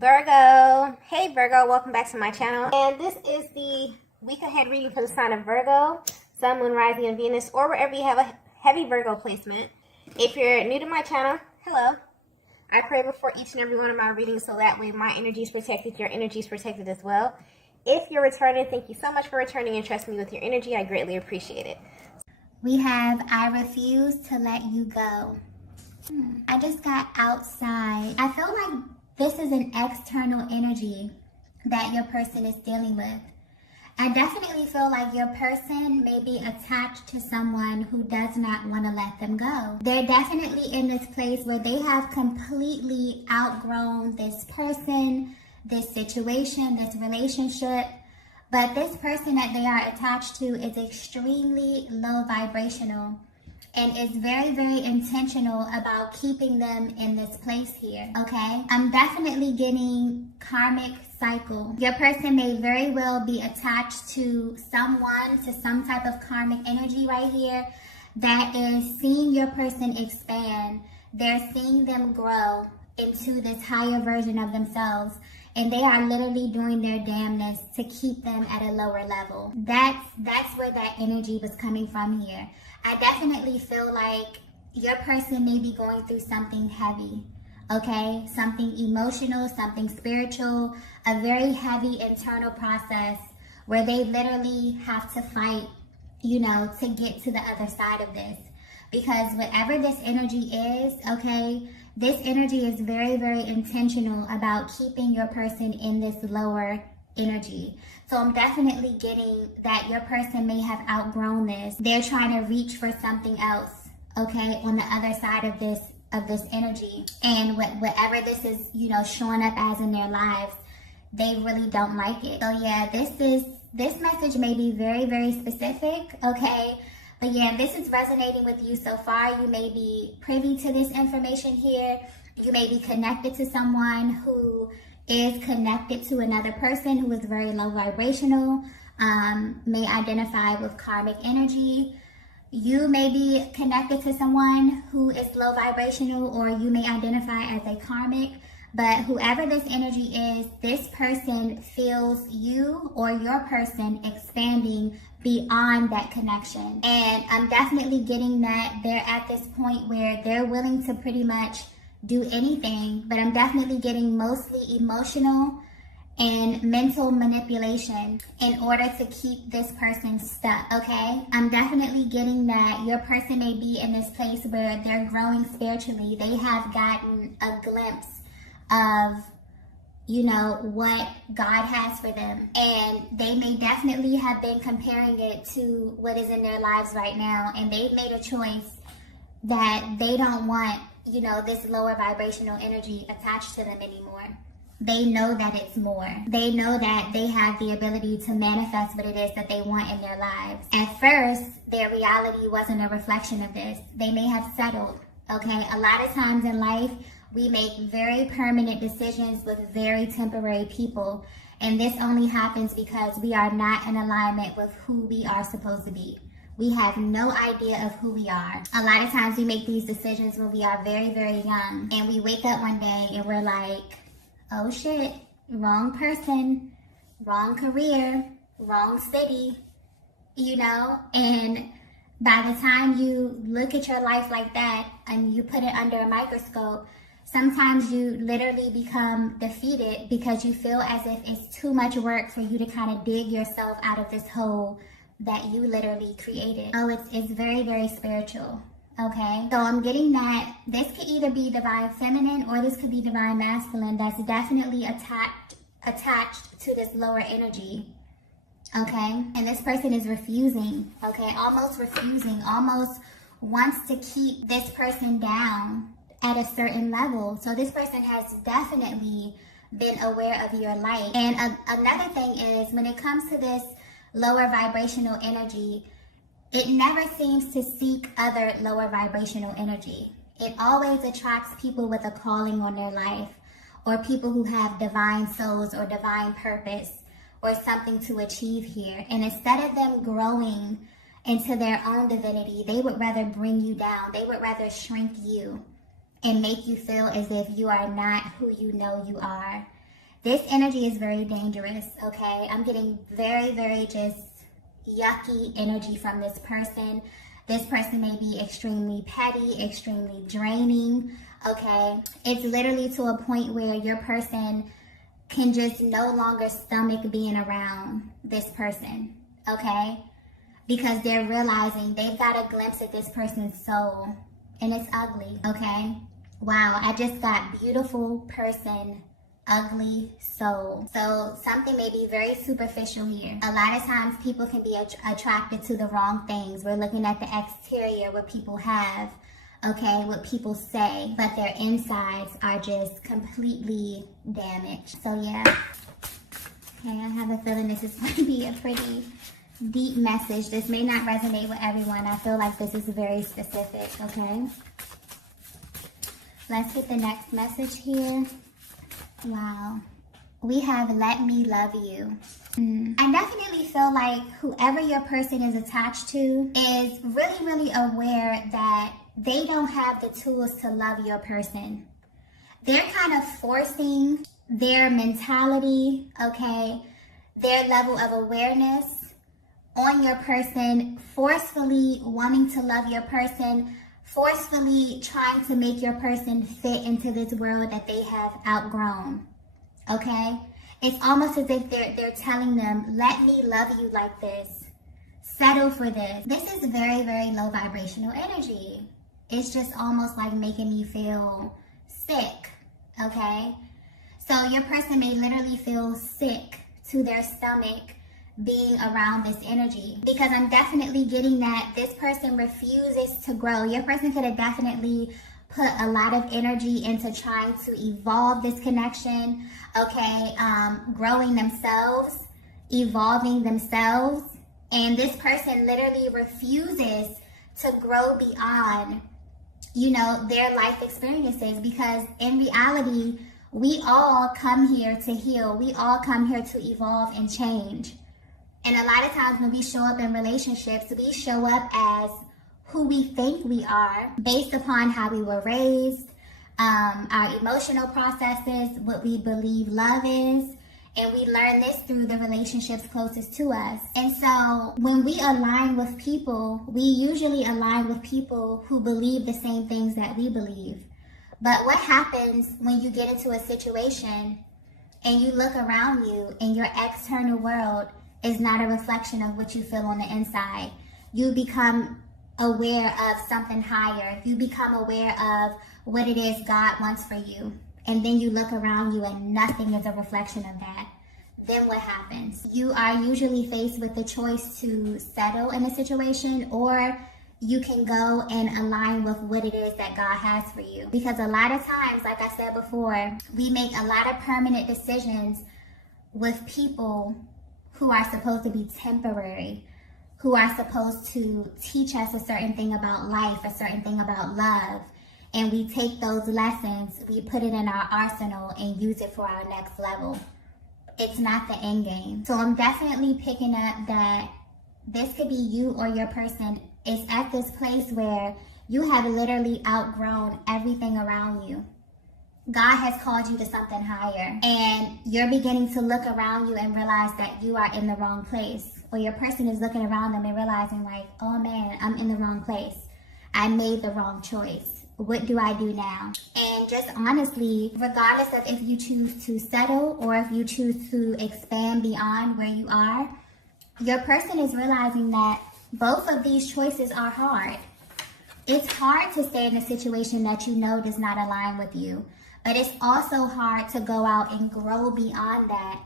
Virgo. Hey Virgo, welcome back to my channel. And this is the week ahead reading for the sign of Virgo, Sun, Moon, Rising, and Venus, or wherever you have a heavy Virgo placement. If you're new to my channel, hello. I pray before each and every one of my readings so that way my energy is protected, your energy is protected as well. If you're returning, thank you so much for returning and trusting me with your energy. I greatly appreciate it. We have, I refuse to let you go. I just got outside. I feel like this is an external energy that your person is dealing with. I definitely feel like your person may be attached to someone who does not want to let them go. They're definitely in this place where they have completely outgrown this person, this situation, this relationship. But this person that they are attached to is extremely low vibrational and is very, very intentional about keeping them in this place here, okay? I'm definitely getting karmic cycle. Your person may very well be attached to someone, to some type of karmic energy right here that is seeing your person expand. They're seeing them grow into this higher version of themselves, and they are literally doing their damnness to keep them at a lower level. That's where that energy was coming from here. I definitely feel like your person may be going through something heavy, okay? Something emotional, something spiritual, a very heavy internal process where they literally have to fight, to get to the other side of this. Because whatever this energy is, okay, this energy is very, very intentional about keeping your person in this lower energy. So I'm definitely getting that your person may have outgrown this. They're trying to reach for something else, okay, on the other side of this energy. And whatever this is, showing up as in their lives, they really don't like it. So yeah, this message may be very, very specific, okay? But yeah, this is resonating with you so far. You may be privy to this information here. You may be connected to someone who is connected to another person who is very low vibrational, may identify with karmic energy. You may be connected to someone who is low vibrational, or you may identify as a karmic. But whoever this energy is, this person feels you or your person expanding beyond that connection. And I'm definitely getting that they're at this point where they're willing to pretty much do anything, but I'm definitely getting mostly emotional and mental manipulation in order to keep this person stuck, okay? I'm definitely getting that your person may be in this place where they're growing spiritually. They have gotten a glimpse of what God has for them, and they may definitely have been comparing it to what is in their lives right now, and they've made a choice that they don't want this lower vibrational energy attached to them anymore. They know that it's more. They know that they have the ability to manifest what it is that they want in their lives. At first, their reality wasn't a reflection of this. They may have settled, okay? A lot of times in life, we make very permanent decisions with very temporary people. And this only happens because we are not in alignment with who we are supposed to be. We have no idea of who we are. A lot of times we make these decisions when we are very, very young. And we wake up one day and we're like, oh shit, wrong person, wrong career, wrong city, And by the time you look at your life like that and you put it under a microscope, sometimes you literally become defeated because you feel as if it's too much work for you to kind of dig yourself out of this hole that you literally created. Oh, it's very, very spiritual, okay? So I'm getting that this could either be divine feminine or this could be divine masculine that's definitely attached to this lower energy, okay? And this person is refusing, okay? Almost refusing, almost wants to keep this person down at a certain level. So this person has definitely been aware of your light. And another thing is, when it comes to this lower vibrational energy, it never seems to seek other lower vibrational energy. It always attracts people with a calling on their life, or people who have divine souls or divine purpose or something to achieve here. And instead of them growing into their own divinity, they would rather bring you down. They would rather shrink you and make you feel as if you are not who you know you are. This energy is very dangerous, okay? I'm getting very, very just yucky energy from this person. This person may be extremely petty, extremely draining, okay? It's literally to a point where your person can just no longer stomach being around this person, okay? Because they're realizing they've got a glimpse at this person's soul, and it's ugly, okay? Wow, I just got beautiful person, ugly soul. So something may be very superficial here. A lot of times people can be attracted to the wrong things. We're looking at the exterior, what people have, okay, what people say, but their insides are just completely damaged. So yeah, okay, I have a feeling this is going to be a pretty deep message. This may not resonate with everyone. I feel like this is very specific, okay? Let's get the next message here. Wow. We have let me love you. I definitely feel like whoever your person is attached to is really, really aware that they don't have the tools to love your person. They're kind of forcing their mentality, okay, their level of awareness on your person, forcefully wanting to love your person, forcefully trying to make your person fit into this world that they have outgrown, okay? It's almost as if they're telling them, let me love you like this. Settle for this. This is very, very low vibrational energy. It's just almost like making me feel sick, okay? So your person may literally feel sick to their stomach being around this energy, because I'm definitely getting that this person refuses to grow. Your person could have definitely put a lot of energy into trying to evolve this connection, okay, growing themselves, evolving themselves, and this person literally refuses to grow beyond, you know, their life experiences, because in reality, we all come here to heal. We all come here to evolve and change. And a lot of times when we show up in relationships, we show up as who we think we are based upon how we were raised, our emotional processes, what we believe love is, and we learn this through the relationships closest to us. And so when we align with people, we usually align with people who believe the same things that we believe. But what happens when you get into a situation and you look around you and your external world is not a reflection of what you feel on the inside? You become aware of something higher. You become aware of what it is God wants for you. And then you look around you and nothing is a reflection of that. Then what happens? You are usually faced with the choice to settle in a situation, or you can go and align with what it is that God has for you. Because a lot of times, like I said before, we make a lot of permanent decisions with people who are supposed to be temporary, who are supposed to teach us a certain thing about life, a certain thing about love. And we take those lessons, we put it in our arsenal and use it for our next level. It's not the end game. So I'm definitely picking up that this could be you or your person is at this place where you have literally outgrown everything around you. God has called you to something higher, and you're beginning to look around you and realize that you are in the wrong place. Or your person is looking around them and realizing like, oh man, I'm in the wrong place. I made the wrong choice. What do I do now? And just honestly, regardless of if you choose to settle or if you choose to expand beyond where you are, your person is realizing that both of these choices are hard. It's hard to stay in a situation that you know does not align with you. But it's also hard to go out and grow beyond that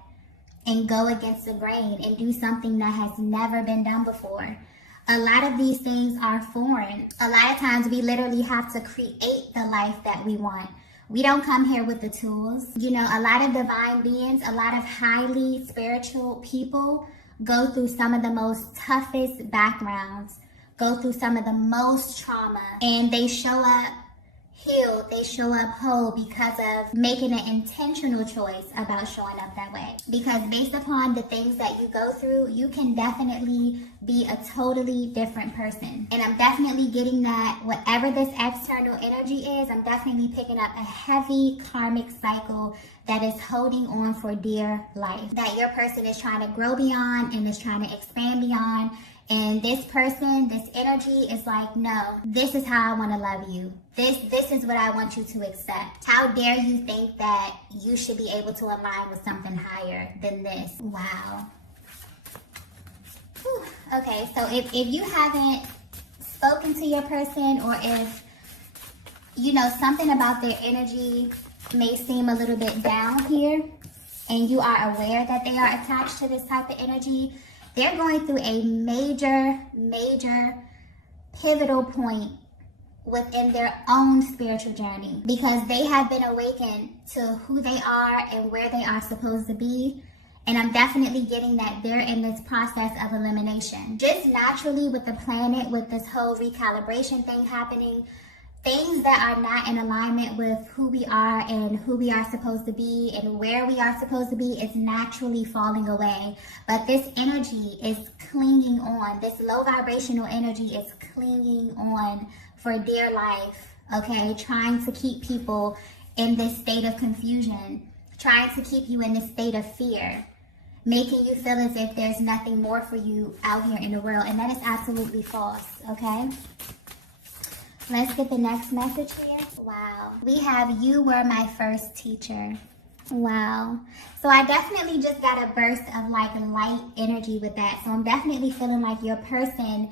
and go against the grain and do something that has never been done before. A lot of these things are foreign. A lot of times we literally have to create the life that we want. We don't come here with the tools. You know, a lot of divine beings, a lot of highly spiritual people go through some of the most toughest backgrounds, go through some of the most trauma, and they show up healed, they show up whole because of making an intentional choice about showing up that way. Because based upon the things that you go through, you can definitely be a totally different person. And I'm definitely getting that whatever this external energy is, I'm definitely picking up a heavy karmic cycle that is holding on for dear life. That your person is trying to grow beyond and is trying to expand beyond. And this person, this energy is like, no, this is how I want to love you. This is what I want you to accept. How dare you think that you should be able to align with something higher than this? Wow. Whew. Okay, so if you haven't spoken to your person, or if, you know, something about their energy may seem a little bit down here, and you are aware that they are attached to this type of energy, they're going through a major pivotal point within their own spiritual journey, because they have been awakened to who they are and where they are supposed to be. And I'm definitely getting that they're in this process of elimination. Just naturally with the planet, with this whole recalibration thing happening, things that are not in alignment with who we are and who we are supposed to be and where we are supposed to be is naturally falling away. But this energy is clinging on. This low vibrational energy is clinging on for dear life, okay? Trying to keep people in this state of confusion, trying to keep you in this state of fear, making you feel as if there's nothing more for you out here in the world. And that is absolutely false, okay? Let's get the next message here. Wow. We have, you were my first teacher. Wow. So I definitely just got a burst of like light energy with that. So I'm definitely feeling like your person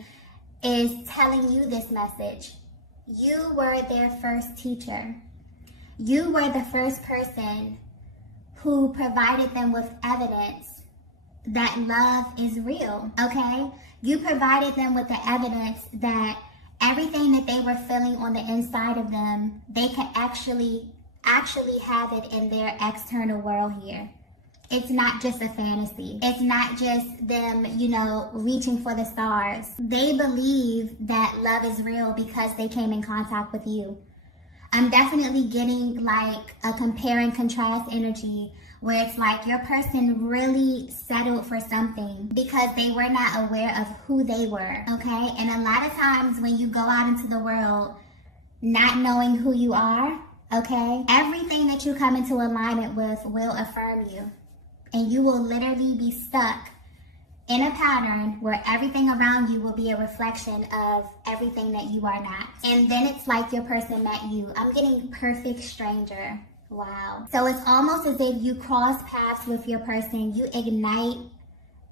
is telling you this message. You were their first teacher. You were the first person who provided them with evidence that love is real, okay? You provided them with the evidence that everything that they were feeling on the inside of them, they could actually have it in their external world here. It's not just a fantasy. It's not just them, you know, reaching for the stars. They believe that love is real because they came in contact with you. I'm definitely getting like a compare and contrast energy where it's like your person really settled for something because they were not aware of who they were, okay? And a lot of times when you go out into the world not knowing who you are, okay, everything that you come into alignment with will affirm you. And you will literally be stuck in a pattern where everything around you will be a reflection of everything that you are not. And then it's like your person met you. I'm getting perfect stranger. Wow. So it's almost as if you cross paths with your person. You ignite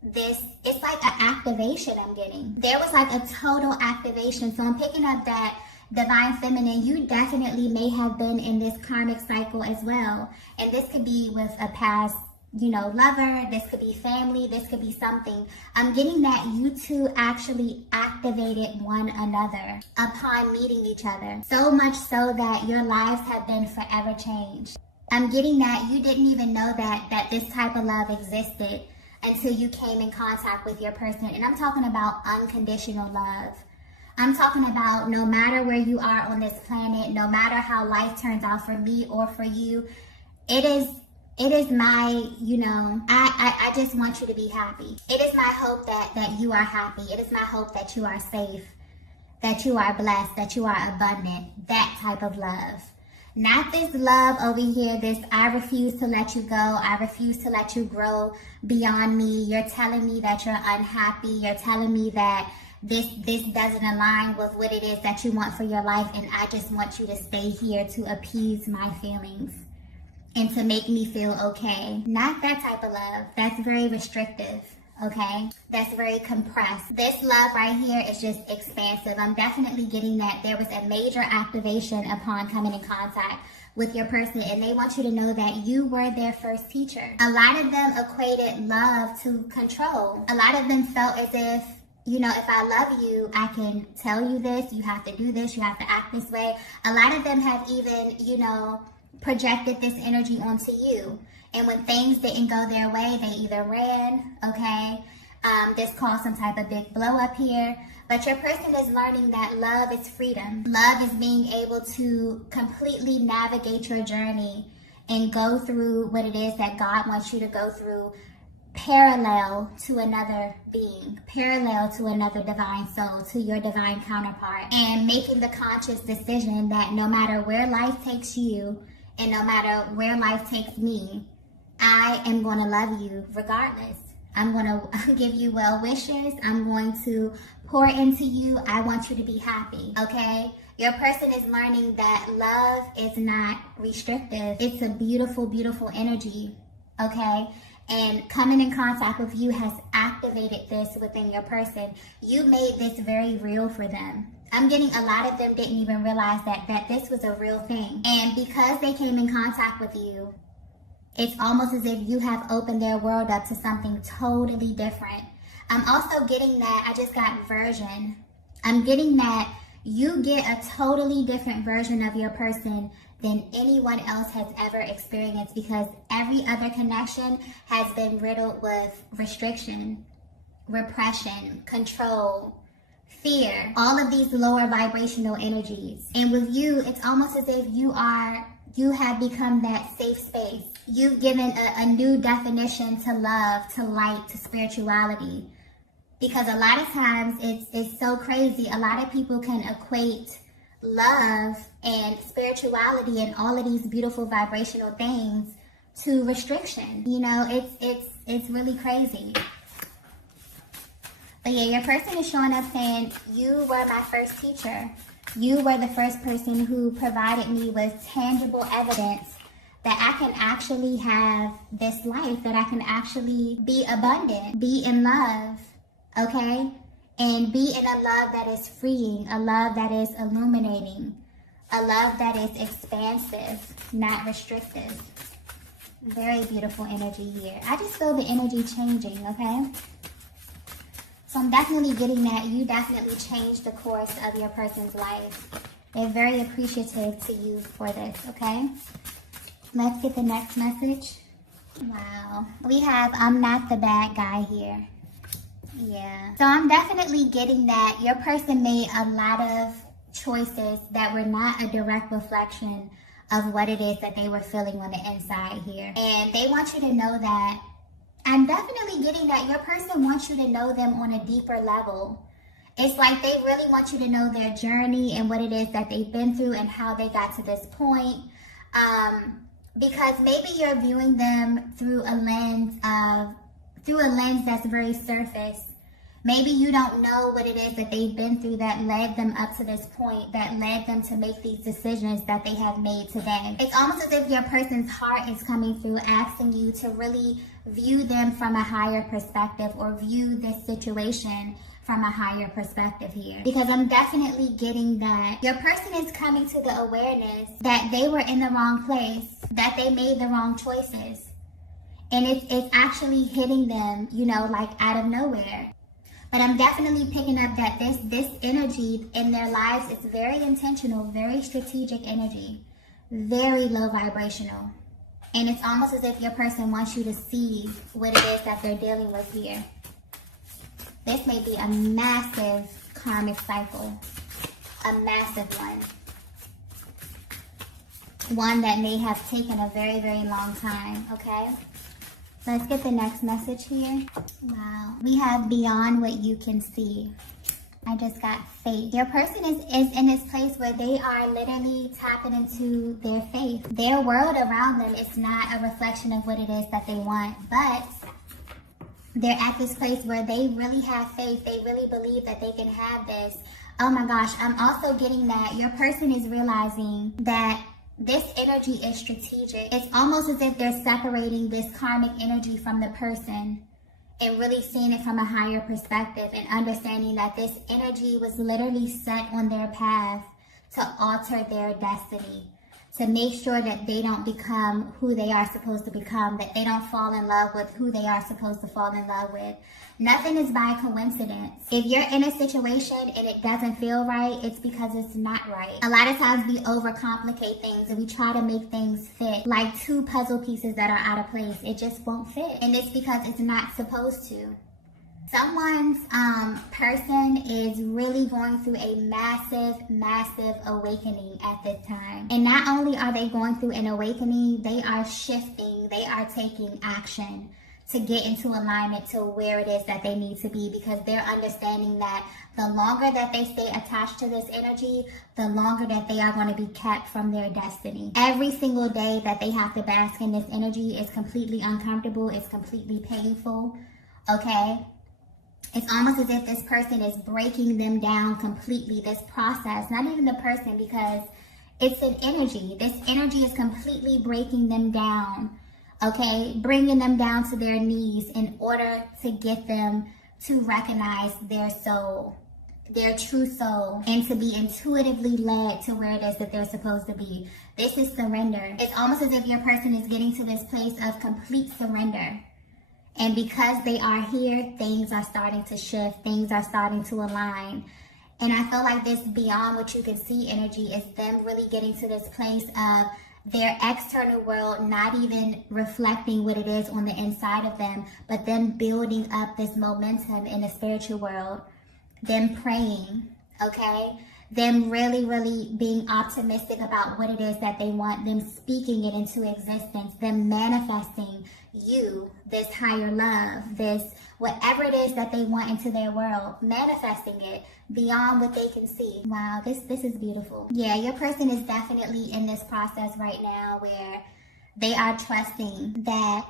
this. It's like an activation I'm getting. There was like a total activation. So I'm picking up that divine feminine, you definitely may have been in this karmic cycle as well. And this could be with a past, you know, lover, this could be family, this could be something. I'm getting that you two actually activated one another upon meeting each other. So much so that your lives have been forever changed. I'm getting that you didn't even know that this type of love existed until you came in contact with your person. And I'm talking about unconditional love. I'm talking about no matter where you are on this planet, no matter how life turns out for me or for you, it is my, you know, I just want you to be happy. It is my hope that you are happy. It is my hope that you are safe, that you are blessed, that you are abundant. That type of love. Not this love over here, this I refuse to let you go. I refuse to let you grow beyond me. You're telling me that you're unhappy. You're telling me that this doesn't align with what it is that you want for your life, and I just want you to stay here to appease my feelings and to make me feel okay. Not that type of love. That's very restrictive, okay? That's very compressed. This love right here is just expansive. I'm definitely getting that there was a major activation upon coming in contact with your person, and they want you to know that you were their first teacher. A lot of them equated love to control. A lot of them felt as if, you know, if I love you, I can tell you this, you have to do this, you have to act this way. A lot of them have even, you know, projected this energy onto you. And when things didn't go their way, they either ran, okay, this caused some type of big blow up here. But your person is learning that love is freedom. Love is being able to completely navigate your journey and go through what it is that God wants you to go through, parallel to another being, parallel to another divine soul, to your divine counterpart, and making the conscious decision that no matter where life takes you and no matter where life takes me, I am going to love you regardless. I'm going to give you well wishes. I'm going to pour into you. I want you to be happy, okay? Your person is learning that love is not restrictive. It's a beautiful, beautiful energy, okay? And coming in contact with you has activated this within your person. You made this very real for them. I'm getting a lot of them didn't even realize that this was a real thing. And because they came in contact with you, it's almost as if you have opened their world up to something totally different. I'm also getting that, I just got version. I'm getting that you get a totally different version of your person than anyone else has ever experienced, because every other connection has been riddled with restriction, repression, control, fear, all of these lower vibrational energies. And with you, it's almost as if you have become that safe space. You've given a new definition to love, to light, to spirituality. Because a lot of times it's so crazy. A lot of people can equate love and spirituality and all of these beautiful vibrational things to restriction. You know, it's really crazy. But yeah, your person is showing up saying, you were my first teacher. You were the first person who provided me with tangible evidence that I can actually have this life, that I can actually be abundant, be in love, okay? And be in a love that is freeing, a love that is illuminating, a love that is expansive, not restrictive. Very beautiful energy here. I just feel the energy changing, okay? So I'm definitely getting that you definitely changed the course of your person's life. They're very appreciative to you for this, okay? Let's get the next message. Wow. We have, I'm not the bad guy here. Yeah. So I'm definitely getting that your person made a lot of choices that were not a direct reflection of what it is that they were feeling on the inside here. And they want you to know that. I'm definitely getting that your person wants you to know them on a deeper level. It's like they really want you to know their journey and what it is that they've been through and how they got to this point. Because maybe you're viewing them through a lens that's very surface. Maybe you don't know what it is that they've been through that led them up to this point, that led them to make these decisions that they have made today. It's almost as if your person's heart is coming through, asking you to really view them from a higher perspective, or view this situation from a higher perspective here. Because I'm definitely getting that your person is coming to the awareness that they were in the wrong place, that they made the wrong choices. And it's actually hitting them, you know, like out of nowhere. But I'm definitely picking up that this energy in their lives is very intentional, very strategic energy, very low vibrational. And it's almost as if your person wants you to see what it is that they're dealing with here. This may be a massive karmic cycle, a massive one. One that may have taken a very, very long time, okay? Let's get the next message here. Wow. We have beyond what you can see. I just got faith. Your person is in this place where they are literally tapping into their faith. Their world around them is not a reflection of what it is that they want, but they're at this place where they really have faith. They really believe that they can have this. Oh my gosh, I'm also getting that your person is realizing that this energy is strategic. It's almost as if they're separating this karmic energy from the person and really seeing it from a higher perspective and understanding that this energy was literally set on their path to alter their destiny, to make sure that they don't become who they are supposed to become, that they don't fall in love with who they are supposed to fall in love with. Nothing is by coincidence. If you're in a situation and it doesn't feel right, it's because it's not right. A lot of times we overcomplicate things and we try to make things fit like two puzzle pieces that are out of place. It just won't fit. And it's because it's not supposed to. Someone's person is really going through a massive awakening at this time. And not only are they going through an awakening, they are shifting, they are taking action to get into alignment to where it is that they need to be, because they're understanding that the longer that they stay attached to this energy, the longer that they are going to be kept from their destiny. Every single day that they have to bask in this energy is completely uncomfortable, it's completely painful, okay? It's almost as if this person is breaking them down completely, this process, not even the person, because it's an energy. This energy is completely breaking them down, okay? Bringing them down to their knees in order to get them to recognize their soul, their true soul, and to be intuitively led to where it is that they're supposed to be. This is surrender. It's almost as if your person is getting to this place of complete surrender. And because they are here, things are starting to shift, things are starting to align. And I feel like this beyond what you can see energy is them really getting to this place of their external world not even reflecting what it is on the inside of them, but them building up this momentum in the spiritual world, them praying, okay? Them really being optimistic about what it is that they want, them speaking it into existence, them manifesting you, this higher love, this whatever it is that they want into their world, manifesting it beyond what they can see. Wow, this is beautiful. Yeah, your person is definitely in this process right now where they are trusting that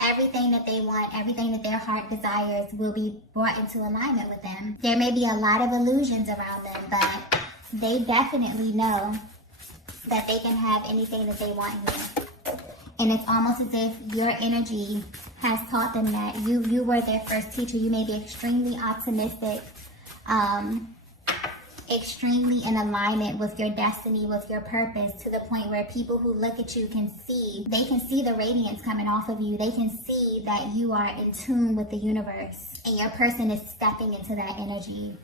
everything that they want, everything that their heart desires will be brought into alignment with them. There may be a lot of illusions around them, but they definitely know that they can have anything that they want here. And it's almost as if your energy has taught them that. You were their first teacher. You may be extremely optimistic, extremely in alignment with your destiny, with your purpose, to the point where people who look at you can see, they can see the radiance coming off of you. They can see that you are in tune with the universe. And your person is stepping into that energy.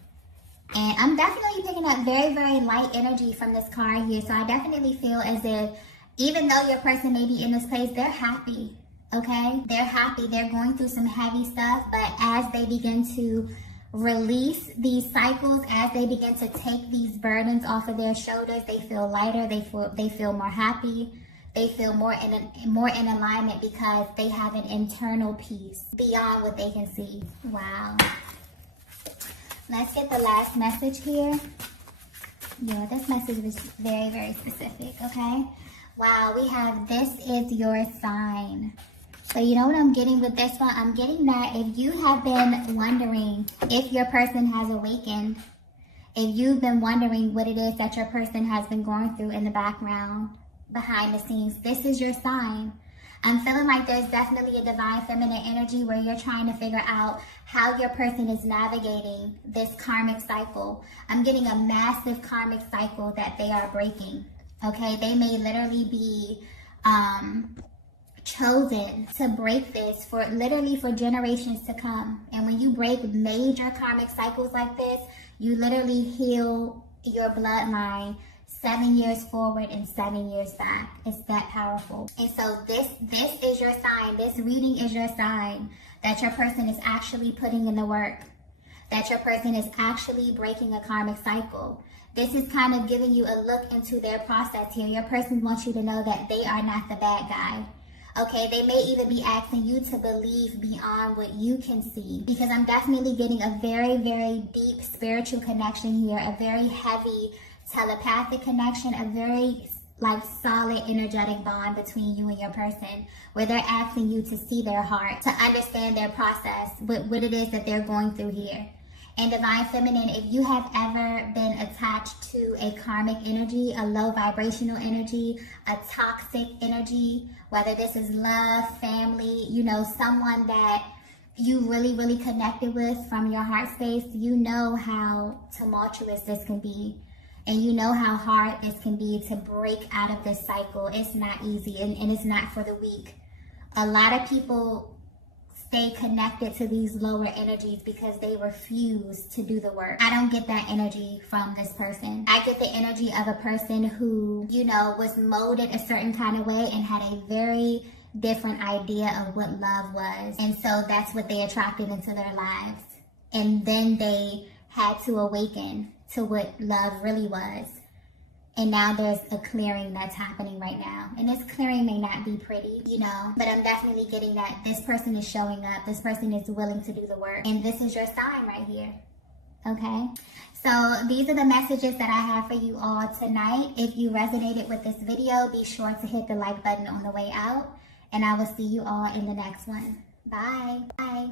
And I'm definitely picking up very light energy from this card here. So I definitely feel as if even though your person may be in this place, they're happy, okay? They're happy. They're going through some heavy stuff, but as they begin to release these cycles, as they begin to take these burdens off of their shoulders, they feel lighter, they feel more happy, they feel more in alignment because they have an internal peace beyond what they can see. Wow. Let's get the last message here. Yeah, this message was very specific, okay? Wow, we have this is your sign. So you know what I'm getting with this one? I'm getting that if you have been wondering if your person has awakened, if you've been wondering what it is that your person has been going through in the background, behind the scenes, this is your sign. I'm feeling like there's definitely a divine feminine energy where you're trying to figure out how your person is navigating this karmic cycle. I'm getting a massive karmic cycle that they are breaking. Okay, they may literally be chosen to break this for generations to come. And when you break major karmic cycles like this, you literally heal your bloodline 7 years forward and 7 years back. It's that powerful. And so this is your sign. This reading is your sign that your person is actually putting in the work, that your person is actually breaking a karmic cycle. This is kind of giving you a look into their process here. Your person wants you to know that they are not the bad guy. Okay, they may even be asking you to believe beyond what you can see, because I'm definitely getting a very deep spiritual connection here, a very heavy telepathic connection, a very solid energetic bond between you and your person, where they're asking you to see their heart, to understand their process, what it is that they're going through here. And Divine Feminine, if you have ever been attached to a karmic energy, a low vibrational energy, a toxic energy, whether this is love, family, someone that you really connected with from your heart space, you know how tumultuous this can be. And you know how hard this can be to break out of this cycle. It's not easy, and it's not for the weak. A lot of people stay connected to these lower energies because they refuse to do the work. I don't get that energy from this person. I get the energy of a person who, was molded a certain kind of way and had a very different idea of what love was. And so that's what they attracted into their lives. And then they had to awaken to what love really was. And now there's a clearing that's happening right now. And this clearing may not be pretty, you know, but I'm definitely getting that this person is showing up. This person is willing to do the work. And this is your sign right here. Okay? So these are the messages that I have for you all tonight. If you resonated with this video, be sure to hit the like button on the way out. And I will see you all in the next one. Bye. Bye.